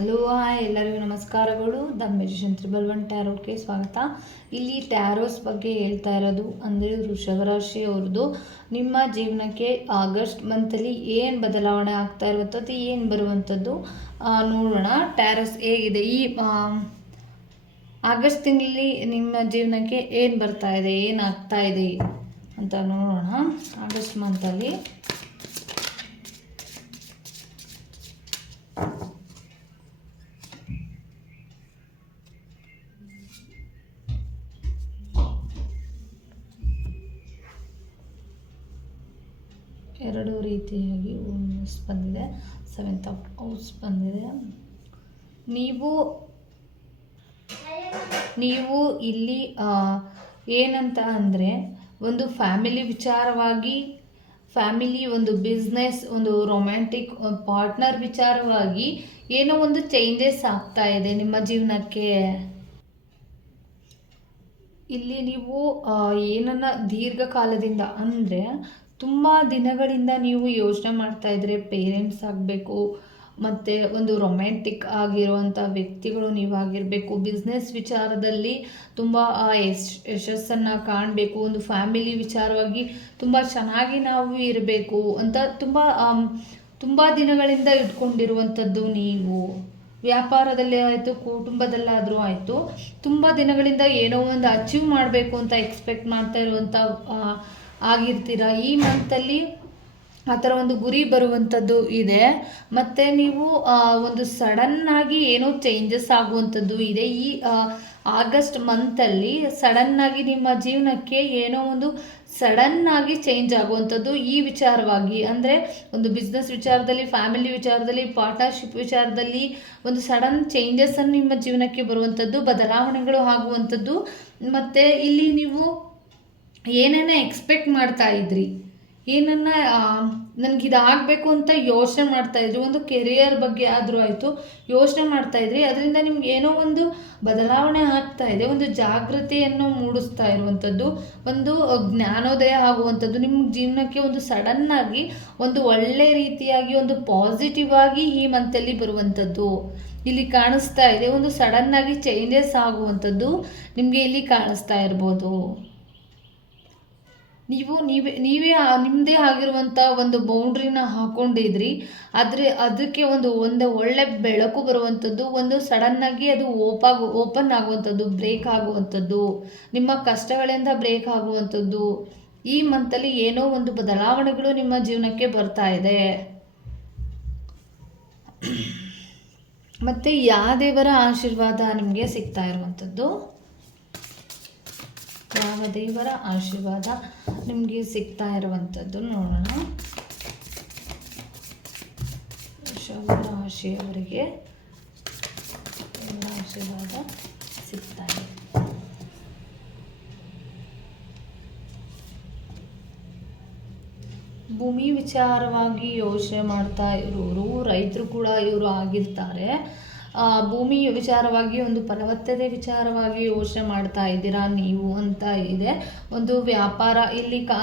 Hello hi ಎಲ್ಲರಿಗೂ ನಮಸ್ಕಾರಗಳು. The ಮೆಜಿಷನ್ triple one ಸ್ವಾಗತ. ಇಲ್ಲಿ ಟ್ಯಾರೋಸ್ ಬಗ್ಗೆ ಹೇಳ್ತಾ ಇರೋದು ಅಂದರೆ ವೃಷಭ ರಾಶಿ ಅವ್ರದ್ದು. ನಿಮ್ಮ ಜೀವನಕ್ಕೆ ಆಗಸ್ಟ್ ಮಂತಲ್ಲಿ ಏನು ಬದಲಾವಣೆ ಆಗ್ತಾ ಇರುವಂಥದ್ದು ಏನು ಬರುವಂಥದ್ದು ನೋಡೋಣ. ಟ್ಯಾರೋಸ್ ಹೇಗಿದೆ? ಈ ಆಗಸ್ಟ್ ತಿಂಗಳಲ್ಲಿ ನಿಮ್ಮ ಜೀವನಕ್ಕೆ ಏನು ಬರ್ತಾ ಇದೆ, ಏನು ಆಗ್ತಾ ಇದೆ ಅಂತ ನೋಡೋಣ. ಆಗಸ್ಟ್ ಮಂತಲ್ಲಿ ಎರಡು ರೀತಿಯಾಗಿ ಹೌಸ್ ಬಂದಿದೆ. ಸೆವೆಂತ್ ಆಫ್ ಹೌಸ್ ಬಂದಿದೆ. ನೀವು ನೀವು ಇಲ್ಲಿ ಏನಂತ ಅಂದರೆ ಒಂದು ಫ್ಯಾಮಿಲಿ ವಿಚಾರವಾಗಿ ಫ್ಯಾಮಿಲಿ ಒಂದು ಬಿಸ್ನೆಸ್ ಒಂದು ರೊಮ್ಯಾಂಟಿಕ್ ಪಾರ್ಟ್ನರ್ ವಿಚಾರವಾಗಿ ಏನೋ ಒಂದು ಚೇಂಜಸ್ ಆಗ್ತಾ ಇದೆ ನಿಮ್ಮ ಜೀವನಕ್ಕೆ. ಇಲ್ಲಿ ನೀವು ಏನನ್ನ ದೀರ್ಘಕಾಲದಿಂದ ಅಂದರೆ ತುಂಬ ದಿನಗಳಿಂದ ನೀವು ಯೋಚನೆ ಮಾಡ್ತಾ ಇದ್ರೆ ಪೇರೆಂಟ್ಸ್ ಆಗಬೇಕು, ಮತ್ತು ಒಂದು ರೊಮ್ಯಾಂಟಿಕ್ ಆಗಿರುವಂಥ ವ್ಯಕ್ತಿಗಳು ನೀವಾಗಿರಬೇಕು ಬಿಸ್ನೆಸ್ ವಿಚಾರದಲ್ಲಿ ತುಂಬ ಯಶ್, ಯಶಸ್ಸನ್ನು ಕಾಣಬೇಕು. ಒಂದು ಫ್ಯಾಮಿಲಿ ವಿಚಾರವಾಗಿ ತುಂಬ ಚೆನ್ನಾಗಿ ನಾವು ಇರಬೇಕು ಅಂತ ತುಂಬ ತುಂಬ ದಿನಗಳಿಂದ ಇಟ್ಕೊಂಡಿರುವಂಥದ್ದು ನೀವು. ವ್ಯಾಪಾರದಲ್ಲಿ ಆಯಿತು, ಕುಟುಂಬದಲ್ಲಾದರೂ ಆಯಿತು, ತುಂಬ ದಿನಗಳಿಂದ ಏನೋ ಒಂದು ಅಚೀವ್ ಮಾಡಬೇಕು ಅಂತ ಎಕ್ಸ್ಪೆಕ್ಟ್ ಮಾಡ್ತಾ ಇರುವಂಥ ಆಗಿರ್ತೀರ? ಈ ಮಂತಲ್ಲಿ ಆ ಥರ ಒಂದು ಗುರಿ ಬರುವಂಥದ್ದು ಇದೆ. ಮತ್ತು ನೀವು ಒಂದು ಸಡನ್ನಾಗಿ ಏನೋ ಚೇಂಜಸ್ ಆಗುವಂಥದ್ದು ಇದೆ. ಈ ಆಗಸ್ಟ್ ಮಂತಲ್ಲಿ ಸಡನ್ನಾಗಿ ನಿಮ್ಮ ಜೀವನಕ್ಕೆ ಏನೋ ಒಂದು ಸಡನ್ನಾಗಿ ಚೇಂಜ್ ಆಗುವಂಥದ್ದು ಈ ವಿಚಾರವಾಗಿ. ಅಂದರೆ ಒಂದು ಬಿಸ್ನೆಸ್ ವಿಚಾರದಲ್ಲಿ ಫ್ಯಾಮಿಲಿ ವಿಚಾರದಲ್ಲಿ ಪಾರ್ಟ್ನರ್ಶಿಪ್ ವಿಚಾರದಲ್ಲಿ ಒಂದು ಸಡನ್ ಚೇಂಜಸ್ಸನ್ನು ನಿಮ್ಮ ಜೀವನಕ್ಕೆ ಬರುವಂಥದ್ದು, ಬದಲಾವಣೆಗಳು ಆಗುವಂಥದ್ದು. ಮತ್ತು ಇಲ್ಲಿ ನೀವು ಏನನ್ನ ಎಕ್ಸ್ಪೆಕ್ಟ್ ಮಾಡ್ತಾ ಇದ್ರಿ? ಏನನ್ನ ನನಗೆ ಇದಾಗಬೇಕು ಅಂತ ಯೋಚನೆ ಮಾಡ್ತಾ ಇದ್ರಿ? ಒಂದು ಕೆರಿಯರ್ ಬಗ್ಗೆ ಆದರೂ ಆಯಿತು, ಯೋಚನೆ ಮಾಡ್ತಾ ಇದ್ರಿ. ಅದರಿಂದ ನಿಮ್ಗೆ ಏನೋ ಒಂದು ಬದಲಾವಣೆ ಆಗ್ತಾ ಇದೆ. ಒಂದು ಜಾಗೃತಿಯನ್ನು ಮೂಡಿಸ್ತಾ ಇರುವಂಥದ್ದು, ಒಂದು ಜ್ಞಾನೋದಯ ಆಗುವಂಥದ್ದು ನಿಮ್ಮ ಜೀವನಕ್ಕೆ ಒಂದು ಸಡನ್ನಾಗಿ ಒಂದು ಒಳ್ಳೆ ರೀತಿಯಾಗಿ, ಒಂದು ಪಾಸಿಟಿವ್ ಆಗಿ ಈ ಮಂತಲ್ಲಿ ಬರುವಂಥದ್ದು. ಇಲ್ಲಿ ಕಾಣಿಸ್ತಾ ಇದೆ. ಒಂದು ಸಡನ್ನಾಗಿ ಚೇಂಜಸ್ ಆಗುವಂಥದ್ದು ನಿಮಗೆ ಇಲ್ಲಿ ಕಾಣಿಸ್ತಾ ಇರ್ಬೋದು. ನೀವು ನೀವೇ ನೀವೇ ನಿಮ್ಮದೇ ಆಗಿರುವಂಥ ಒಂದು ಬೌಂಡ್ರಿನ ಹಾಕೊಂಡಿದ್ರಿ. ಆದರೆ ಅದಕ್ಕೆ ಒಂದು ಒಂದು ಒಳ್ಳೆ ಬೆಳಕು ಬರುವಂಥದ್ದು ಒಂದು ಸಡನ್ನಾಗಿ ಅದು ಓಪಾಗು ಓಪನ್ ಆಗುವಂಥದ್ದು ಬ್ರೇಕ್ ಆಗುವಂಥದ್ದು ನಿಮ್ಮ ಕಷ್ಟಗಳಿಂದ ಬ್ರೇಕ್ ಆಗುವಂಥದ್ದು ಈ ಮಂತಲ್ಲಿ ಏನೋ ಒಂದು ಬದಲಾವಣೆಗಳು ನಿಮ್ಮ ಜೀವನಕ್ಕೆ ಬರ್ತಾ ಇದೆ. ಮತ್ತು ಯಾವ ದೇವರ ಆಶೀರ್ವಾದ ನಿಮಗೆ ಸಿಗ್ತಾ ಇರುವಂಥದ್ದು ಯಾವ ದೇವರ ಆಶೀರ್ವಾದ ನಿಮಗೆ ಸಿಗ್ತಾ ಇರುವಂಥದ್ದು ನೋಡೋಣ. ರಾಶಿಯವರಿಗೆ ಆಶೀರ್ವಾದ ಸಿಗ್ತಾ ಇದೆ. ಭೂಮಿ ವಿಚಾರವಾಗಿ ಯೋಚನೆ ಮಾಡ್ತಾ ಇರೋರು ರೈತರು ಕೂಡ ಇವರು ಆಗಿರ್ತಾರೆ. ಭೂಮಿ ವಿಚಾರವಾಗಿ ಒಂದು ಫಲವತ್ತತೆ ವಿಚಾರವಾಗಿ ಯೋಚನೆ ಮಾಡ್ತಾ ಇದ್ದೀರಾ? ನೀವು ಅಂತ ಇದೆ. ಒಂದು ವ್ಯಾಪಾರ, ಇಲ್ಲಿ ಕಾ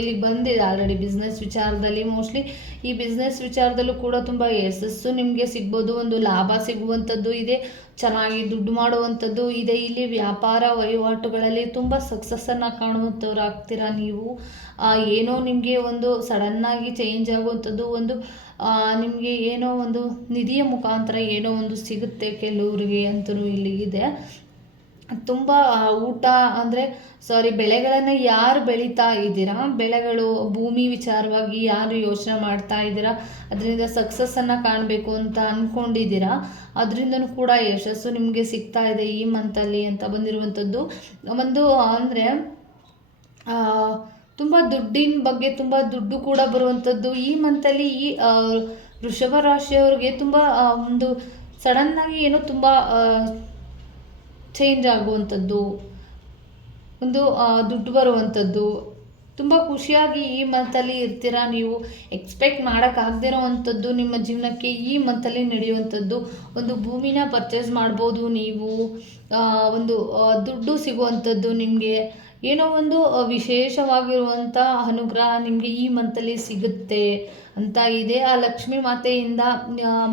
ಇಲ್ಲಿ ಬಂದಿದೆ ಆಲ್ರೆಡಿ ಬಿಸ್ನೆಸ್ ವಿಚಾರದಲ್ಲಿ. ಮೋಸ್ಟ್ಲಿ ಈ ಬಿಸ್ನೆಸ್ ವಿಚಾರದಲ್ಲೂ ಕೂಡ ತುಂಬ ಯಶಸ್ಸು ನಿಮಗೆ ಸಿಗ್ಬೋದು. ಒಂದು ಲಾಭ ಸಿಗುವಂಥದ್ದು ಇದೆ, ಚೆನ್ನಾಗಿ ದುಡ್ಡು ಮಾಡುವಂಥದ್ದು ಇದೆ. ಇಲ್ಲಿ ವ್ಯಾಪಾರ ವಹಿವಾಟುಗಳಲ್ಲಿ ತುಂಬ ಸಕ್ಸಸ್ಸನ್ನು ಕಾಣುವಂಥವ್ರು ಆಗ್ತೀರಾ ನೀವು? ಏನೋ ನಿಮಗೆ ಒಂದು ಸಡನ್ನಾಗಿ ಚೇಂಜ್ ಆಗುವಂಥದ್ದು, ಒಂದು ನಿಮಗೆ ಏನೋ ಒಂದು ನಿಧಿಯ ಮುಖಾಂತರ ಏನೋ ಒಂದು ಸಿಗುತ್ತೆ ಕೆಲವರಿಗೆ ಅಂತಲೂ ಇಲ್ಲಿ ಇದೆ. ತುಂಬ ಊಟ ಅಂದರೆ ಸಾರಿ ಬೆಳೆಗಳನ್ನು ಯಾರು ಬೆಳೀತಾ ಇದ್ದೀರಾ? ಬೆಳೆಗಳು, ಭೂಮಿ ವಿಚಾರವಾಗಿ ಯಾರು ಯೋಚನೆ ಮಾಡ್ತಾ ಇದ್ದೀರಾ? ಅದರಿಂದ ಸಕ್ಸಸ್ಸನ್ನು ಕಾಣಬೇಕು ಅಂತ ಅಂದ್ಕೊಂಡಿದ್ದೀರಾ ಅದರಿಂದನೂ ಕೂಡ ಯಶಸ್ಸು ನಿಮಗೆ ಸಿಗ್ತಾ ಇದೆ ಈ ಮಂತಲ್ಲಿ ಅಂತ ಬಂದಿರುವಂಥದ್ದು. ಒಂದು, ಅಂದರೆ ತುಂಬ ದುಡ್ಡಿನ ಬಗ್ಗೆ ತುಂಬ ದುಡ್ಡು ಕೂಡ ಬರುವಂಥದ್ದು ಈ ಮಂತಲ್ಲಿ ಈ ವೃಷಭ ರಾಶಿಯವರಿಗೆ ತುಂಬ ಒಂದು ಸಡನ್ನಾಗಿ ಏನೋ ತುಂಬ ಚೇಂಜ್ ಆಗುವಂಥದ್ದು ಒಂದು ದುಡ್ಡು ಬರುವಂಥದ್ದು ತುಂಬ ಖುಷಿಯಾಗಿ ಈ ಮಂತಲ್ಲಿ ಇರ್ತೀರಾ ನೀವು? ಎಕ್ಸ್ಪೆಕ್ಟ್ ಮಾಡೋಕ್ಕಾಗದಿರೋವಂಥದ್ದು ನಿಮ್ಮ ಜೀವನಕ್ಕೆ ಈ ಮಂತಲ್ಲಿ ನಡೆಯುವಂಥದ್ದು ಒಂದು ಭೂಮಿನ ಪರ್ಚೇಸ್ ಮಾಡ್ಬೋದು ನೀವು. ಒಂದು ದುಡ್ಡು ಸಿಗುವಂಥದ್ದು ನಿಮಗೆ. ಏನೋ ಒಂದು ವಿಶೇಷವಾಗಿರುವಂಥ ಅನುಗ್ರಹ ನಿಮಗೆ ಈ ಮಂತಲ್ಲಿ ಸಿಗುತ್ತೆ ಅಂತ ಇದೆ. ಆ ಲಕ್ಷ್ಮೀ ಮಾತೆಯಿಂದ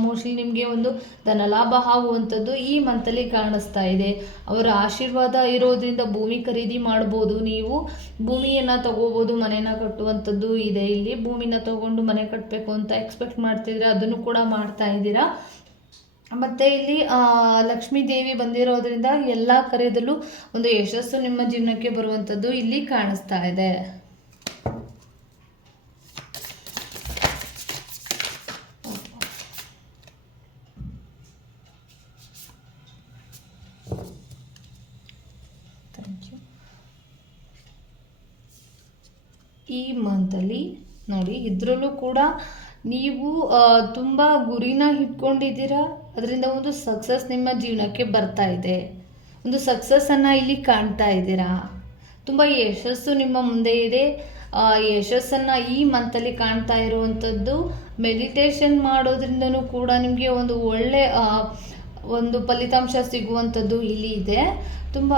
ಮೋಸ್ಟ್ಲಿ ನಿಮಗೆ ಒಂದು ಧನಲಾಭ ಆಗುವಂಥದ್ದು ಈ ಮಂತಲ್ಲಿ ಕಾಣಿಸ್ತಾ ಇದೆ. ಅವರ ಆಶೀರ್ವಾದ ಇರೋದ್ರಿಂದ ಭೂಮಿ ಖರೀದಿ ಮಾಡ್ಬೋದು ನೀವು. ಭೂಮಿಯನ್ನು ತಗೋಬೋದು, ಮನೆನ ಕಟ್ಟುವಂಥದ್ದು ಇದೆ ಇಲ್ಲಿ. ಭೂಮಿನ ತಗೊಂಡು ಮನೆ ಕಟ್ಟಬೇಕು ಅಂತ ಎಕ್ಸ್ಪೆಕ್ಟ್ ಮಾಡ್ತಿದ್ರೆ ಅದನ್ನು ಕೂಡ ಮಾಡ್ತಾ ಇದ್ದೀರಾ. ಮತ್ತು ಇಲ್ಲಿ ಲಕ್ಷ್ಮೀ ದೇವಿ ಬಂದಿರೋದ್ರಿಂದ ಎಲ್ಲ ಕರೆಯದಲ್ಲೂ ಒಂದು ಯಶಸ್ಸು ನಿಮ್ಮ ಜೀವನಕ್ಕೆ ಬರುವಂಥದ್ದು ಇಲ್ಲಿ ಕಾಣಿಸ್ತಾ ಇದೆ. ಈ ಮಂತಲ್ಲಿ ನೋಡಿ, ಇದರಲ್ಲೂ ಕೂಡ ನೀವು ತುಂಬ ಗುರಿನ ಇಟ್ಕೊಂಡಿದ್ದೀರಾ ಅದರಿಂದ ಒಂದು ಸಕ್ಸಸ್ ನಿಮ್ಮ ಜೀವನಕ್ಕೆ ಬರ್ತಾ ಇದೆ. ಒಂದು ಸಕ್ಸಸ್ಸನ್ನು ಇಲ್ಲಿ ಕಾಣ್ತಾ ಇದ್ದೀರಾ? ತುಂಬ ಯಶಸ್ಸು ನಿಮ್ಮ ಮುಂದೆ ಇದೆ. ಯಶಸ್ಸನ್ನು ಈ ಮಂತಲ್ಲಿ ಕಾಣ್ತಾ ಇರುವಂಥದ್ದು ಮೆಡಿಟೇಷನ್ ಮಾಡೋದ್ರಿಂದನೂ ಕೂಡ ನಿಮಗೆ ಒಂದು ಒಳ್ಳೆ ಒಂದು ಫಲಿತಾಂಶ ಸಿಗುವಂಥದ್ದು ಇಲ್ಲಿ ಇದೆ. ತುಂಬ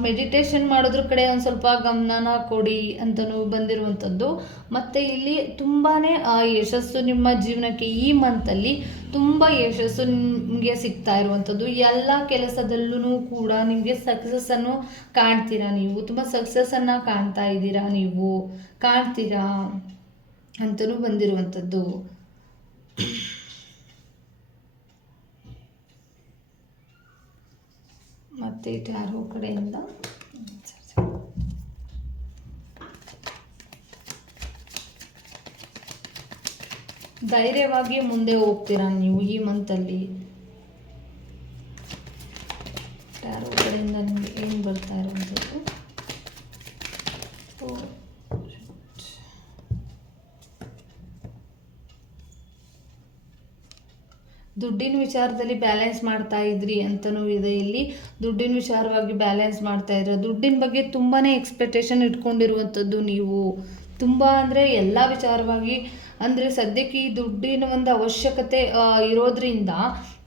ಮೆಡಿಟೇಷನ್ ಮಾಡೋದ್ರ ಕಡೆ ಒಂದು ಸ್ವಲ್ಪ ಗಮನನ ಕೊಡಿ ಅಂತಲೂ ಬಂದಿರುವಂಥದ್ದು. ಮತ್ತು ಇಲ್ಲಿ ತುಂಬಾ ಯಶಸ್ಸು ನಿಮ್ಮ ಜೀವನಕ್ಕೆ ಈ ಮಂತಲ್ಲಿ ತುಂಬ ಯಶಸ್ಸು ನಿಮಗೆ ಸಿಗ್ತಾ ಇರುವಂಥದ್ದು. ಎಲ್ಲ ಕೆಲಸದಲ್ಲೂ ಕೂಡ ನಿಮಗೆ ಸಕ್ಸಸ್ಸನ್ನು ಕಾಣ್ತೀರಾ ನೀವು? ತುಂಬ ಸಕ್ಸಸ್ಸನ್ನು ಕಾಣ್ತಾ ಇದ್ದೀರಾ ನೀವು? ಕಾಣ್ತೀರಾ ಅಂತಲೂ ಬಂದಿರುವಂಥದ್ದು. ಮತ್ತು ಯಾರೋ ಕಡೆಯಿಂದ? ಧೈರ್ಯವಾಗಿ ಮುಂದೆ ಹೋಗ್ತೀರಾ ನೀವು ಈ ಮಂತಲ್ಲಿ? ಯಾರೋ ಕಡೆಯಿಂದ ನಿಮಗೆ ಏನು ಬರ್ತಾ ಇರುವಂಥದ್ದು ಓ, ದುಡ್ಡಿನ ವಿಚಾರದಲ್ಲಿ ಬ್ಯಾಲೆನ್ಸ್ ಮಾಡ್ತಾ ಇದ್ರಿ ಅಂತಲೂ ಇದೆ ಇಲ್ಲಿ. ದುಡ್ಡಿನ ವಿಚಾರವಾಗಿ ಬ್ಯಾಲೆನ್ಸ್ ಮಾಡ್ತಾ ಇದ್ರೆ ದುಡ್ಡಿನ ಬಗ್ಗೆ ತುಂಬಾ ಎಕ್ಸ್ಪೆಕ್ಟೇಷನ್ ಇಟ್ಕೊಂಡಿರುವಂಥದ್ದು ನೀವು. ತುಂಬ ಅಂದರೆ ಎಲ್ಲ ವಿಚಾರವಾಗಿ ಅಂದರೆ ಸದ್ಯಕ್ಕೆ ಈ ದುಡ್ಡಿನ ಒಂದು ಅವಶ್ಯಕತೆ ಇರೋದ್ರಿಂದ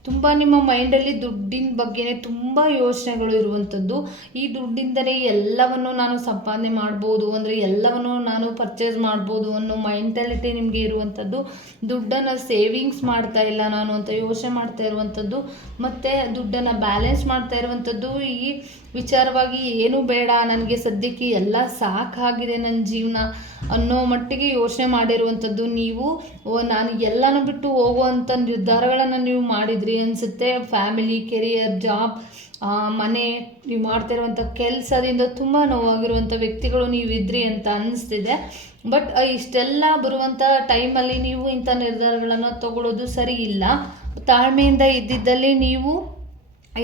ತುಂಬ ನಿಮ್ಮ ಮೈಂಡಲ್ಲಿ ದುಡ್ಡಿನ ಬಗ್ಗೆನೇ ತುಂಬ ಯೋಚನೆಗಳು ಇರುವಂಥದ್ದು ಈ ದುಡ್ಡಿಂದಲೇ ಎಲ್ಲವನ್ನು ನಾನು ಸಂಪಾದನೆ ಮಾಡ್ಬೋದು, ಅಂದರೆ ಎಲ್ಲವನ್ನು ನಾನು ಪರ್ಚೇಸ್ ಮಾಡ್ಬೋದು ಅನ್ನೋ ಮೈಂಟಾಲಿಟಿ ನಿಮಗೆ ಇರುವಂಥದ್ದು ದುಡ್ಡನ್ನು ಸೇವಿಂಗ್ಸ್ ಮಾಡ್ತಾ ಇಲ್ಲ ನಾನು ಅಂತ ಯೋಚನೆ ಮಾಡ್ತಾ ಇರುವಂಥದ್ದು ಮತ್ತು ದುಡ್ಡನ್ನು ಬ್ಯಾಲೆನ್ಸ್ ಮಾಡ್ತಾ ಇರುವಂಥದ್ದು ಈ ವಿಚಾರವಾಗಿ ಏನು ಬೇಡ, ನನಗೆ ಸದ್ಯಕ್ಕೆ ಎಲ್ಲ ಸಾಕಾಗಿದೆ ನನ್ನ ಜೀವನ ಅನ್ನೋ ಮಟ್ಟಿಗೆ ಯೋಚನೆ ಮಾಡಿರುವಂಥದ್ದು ನೀವು. ನಾನು ಎಲ್ಲಾನು ಬಿಟ್ಟು ಹೋಗುವಂಥ ನಿರ್ಧಾರಗಳನ್ನು ನೀವು ಮಾಡಿದ್ರಿ ಅನಿಸುತ್ತೆ. ಫ್ಯಾಮಿಲಿ, ಕೆರಿಯರ್, ಜಾಬ್ ಮನೆ, ನೀವು ಮಾಡ್ತಿರುವಂಥ ಕೆಲಸದಿಂದ ತುಂಬ ನೋವಾಗಿರುವಂಥ ವ್ಯಕ್ತಿಗಳು ನೀವಿದ್ರಿ ಅಂತ ಅನ್ನಿಸ್ತಿದೆ ಬಟ್ ಇಷ್ಟೆಲ್ಲ ಬರುವಂಥ ಟೈಮಲ್ಲಿ ನೀವು ಇಂಥ ನಿರ್ಧಾರಗಳನ್ನು ತಗೊಳ್ಳೋದು ಸರಿ ಇಲ್ಲ. ತಾಳ್ಮೆಯಿಂದ ಇದ್ದಿದ್ದಲ್ಲಿ ನೀವು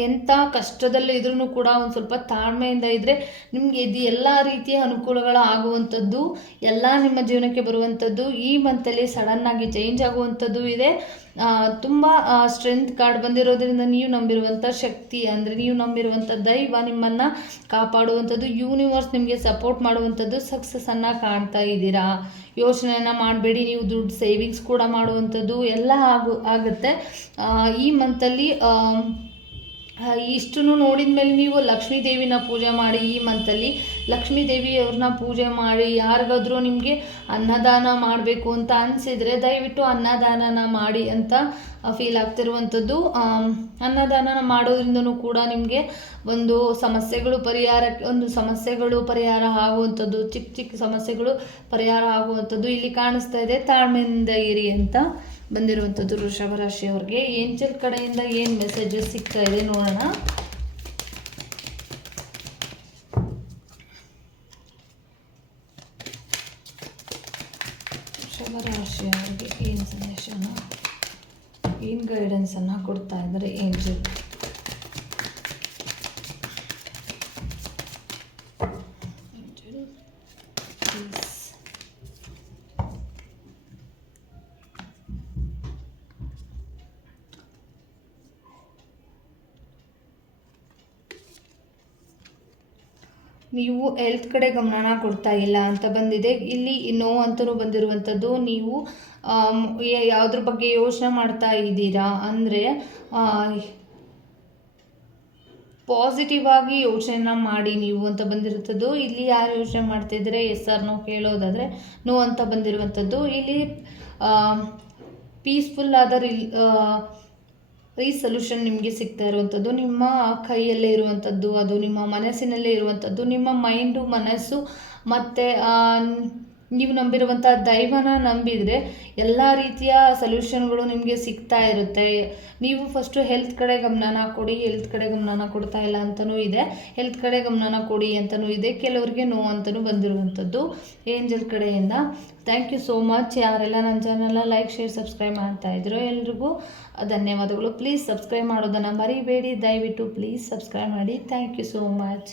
ಎಂಥ ಕಷ್ಟದಲ್ಲಿ ಇದ್ರೂ ಕೂಡ ಒಂದು ಸ್ವಲ್ಪ ತಾಳ್ಮೆಯಿಂದ ಇದ್ದರೆ ನಿಮಗೆ ಇದು ಎಲ್ಲ ರೀತಿಯ ಅನುಕೂಲಗಳು ಆಗುವಂಥದ್ದು, ಎಲ್ಲ ನಿಮ್ಮ ಜೀವನಕ್ಕೆ ಬರುವಂಥದ್ದು, ಈ ಮಂತಲ್ಲಿ ಸಡನ್ನಾಗಿ ಚೇಂಜ್ ಆಗುವಂಥದ್ದು ಇದೆ. ತುಂಬ ಸ್ಟ್ರೆಂತ್ ಕಾರ್ಡ್ ಬಂದಿರೋದ್ರಿಂದ ನೀವು ನಂಬಿರುವಂಥ ಶಕ್ತಿ ಅಂದರೆ ನೀವು ನಂಬಿರುವಂಥ ದೈವ ನಿಮ್ಮನ್ನು ಕಾಪಾಡುವಂಥದ್ದು ಯೂನಿವರ್ಸ್ ನಿಮಗೆ ಸಪೋರ್ಟ್ ಮಾಡುವಂಥದ್ದು ಸಕ್ಸಸ್ಸನ್ನು ಕಾಣ್ತಾ ಇದ್ದೀರಾ. ಯೋಚನೆಯನ್ನು ಮಾಡಬೇಡಿ, ನೀವು ದುಡ್ಡು ಸೇವಿಂಗ್ಸ್ ಕೂಡ ಮಾಡುವಂಥದ್ದು ಎಲ್ಲ ಆಗು, ಆಗುತ್ತೆ. ಈ ಮಂತಲ್ಲಿ ಇಷ್ಟನ್ನು ನೋಡಿದ ಮೇಲೆ ನೀವು ಲಕ್ಷ್ಮೀ ದೇವಿನ ಪೂಜೆ ಮಾಡಿ ಈ ಮಂತಲ್ಲಿ ಲಕ್ಷ್ಮೀ ದೇವಿಯವ್ರನ್ನ ಪೂಜೆ ಮಾಡಿ ಯಾರಿಗಾದರೂ ನಿಮಗೆ ಅನ್ನದಾನ ಮಾಡಬೇಕು ಅಂತ ಅನಿಸಿದರೆ ದಯವಿಟ್ಟು ಅನ್ನದಾನನ ಮಾಡಿ ಅಂತ ಫೀಲ್ ಆಗ್ತಿರುವಂಥದ್ದು. ಅನ್ನದಾನನ ಮಾಡೋದ್ರಿಂದನೂ ಕೂಡ ನಿಮಗೆ ಒಂದು ಸಮಸ್ಯೆಗಳು ಪರಿಹಾರಕ್ಕೆ ಒಂದು ಸಮಸ್ಯೆಗಳು ಪರಿಹಾರ ಆಗುವಂಥದ್ದು, ಚಿಕ್ಕ ಚಿಕ್ಕ ಸಮಸ್ಯೆಗಳು ಪರಿಹಾರ ಆಗುವಂಥದ್ದು ಇಲ್ಲಿ ಕಾಣಿಸ್ತಾ ಇದೆ. ತಾಳ್ಮೆಯಿಂದ ಇರಿ ಅಂತ. ಬಂದಿರುವಂಥದ್ದು ವೃಷಭ ರಾಶಿಯವ್ರಿಗೆ. ಏಂಜಲ್ ಕಡೆಯಿಂದ ಏನು ಮೆಸೇಜಸ್ ಸಿಗ್ತಾ ಇದೆ ನೋಡೋಣ. ವೃಷಭ ರಾಶಿಯವರಿಗೆ ಏನು ಸಂದೇಶನ? ಏನು ಗೈಡೆನ್ಸನ್ನು ಕೊಡ್ತಾ ಇದ್ದಾರೆ ಏಂಜಲ್? ನೀವು ಹೆಲ್ತ್ ಕಡೆ ಗಮನನ ಕೊಡ್ತಾ ಇಲ್ಲ ಅಂತ ಬಂದಿದೆ. ಇಲ್ಲಿ ನೋ ಅಂತಲೂ ಬಂದಿರುವಂಥದ್ದು ನೀವು ಯಾವುದ್ರ ಬಗ್ಗೆ ಯೋಚನೆ ಮಾಡ್ತಾ ಇದ್ದೀರಾ ಅಂದರೆ ಪಾಸಿಟಿವ್ ಆಗಿ ಯೋಚನೆನ ಮಾಡಿ ನೀವು ಅಂತ ಬಂದಿರುತ್ತದ್ದು ಇಲ್ಲಿ ಯಾರು ಯೋಚನೆ ಮಾಡ್ತಿದ್ರೆ ಎಸ್, ಆರ್, ನೋ ಕೇಳೋದಾದರೆ ನೋ ಅಂತ ಬಂದಿರುವಂಥದ್ದು. ಇಲ್ಲಿ ಪೀಸ್ಫುಲ್ ಆದ ರಿಲ್ ಈ ಸೊಲ್ಯೂಷನ್ ನಿಮಗೆ ಸಿಗ್ತಾ ಇರುವಂಥದ್ದು ನಿಮ್ಮ ಕೈಯಲ್ಲೇ ಇರುವಂಥದ್ದು ಅದು ನಿಮ್ಮ ಮನಸ್ಸಿನಲ್ಲೇ ಇರುವಂಥದ್ದು ನಿಮ್ಮ ಮೈಂಡು ಮನಸ್ಸು ಮತ್ತು ನೀವು ನಂಬಿರುವಂಥ ದೈವನ ನಂಬಿದರೆ ಎಲ್ಲ ರೀತಿಯ ಸೊಲ್ಯೂಷನ್ಗಳು ನಿಮಗೆ ಸಿಗ್ತಾ ಇರುತ್ತೆ. ನೀವು ಫಸ್ಟು ಹೆಲ್ತ್ ಕಡೆ ಗಮನನ ಕೊಡಿ ಹೆಲ್ತ್ ಕಡೆ ಗಮನನ ಕೊಡ್ತಾ ಇಲ್ಲ ಅಂತಲೂ ಇದೆ. ಹೆಲ್ತ್ ಕಡೆ ಗಮನನ ಕೊಡಿ ಅಂತಲೂ ಇದೆ. ಕೆಲವರಿಗೆ ನೋ ಅಂತಲೂ ಬಂದಿರುವಂಥದ್ದು. ಏಂಜಲ್ ಕಡೆಯಿಂದ ಥ್ಯಾಂಕ್ ಯು ಸೋ ಮಚ್ ಯಾರೆಲ್ಲ ನನ್ನ ಚಾನಲ್ನ ಲೈಕ್ ಶೇರ್ ಸಬ್ಸ್ಕ್ರೈಬ್ ಮಾಡ್ತಾ ಇದ್ರು ಎಲ್ರಿಗೂ ಧನ್ಯವಾದಗಳು. ಪ್ಲೀಸ್ ಸಬ್ಸ್ಕ್ರೈಬ್ ಮಾಡೋದನ್ನು ಮರಿಬೇಡಿ. ದಯವಿಟ್ಟು ಪ್ಲೀಸ್ ಸಬ್ಸ್ಕ್ರೈಬ್ ಮಾಡಿ. Thank you so much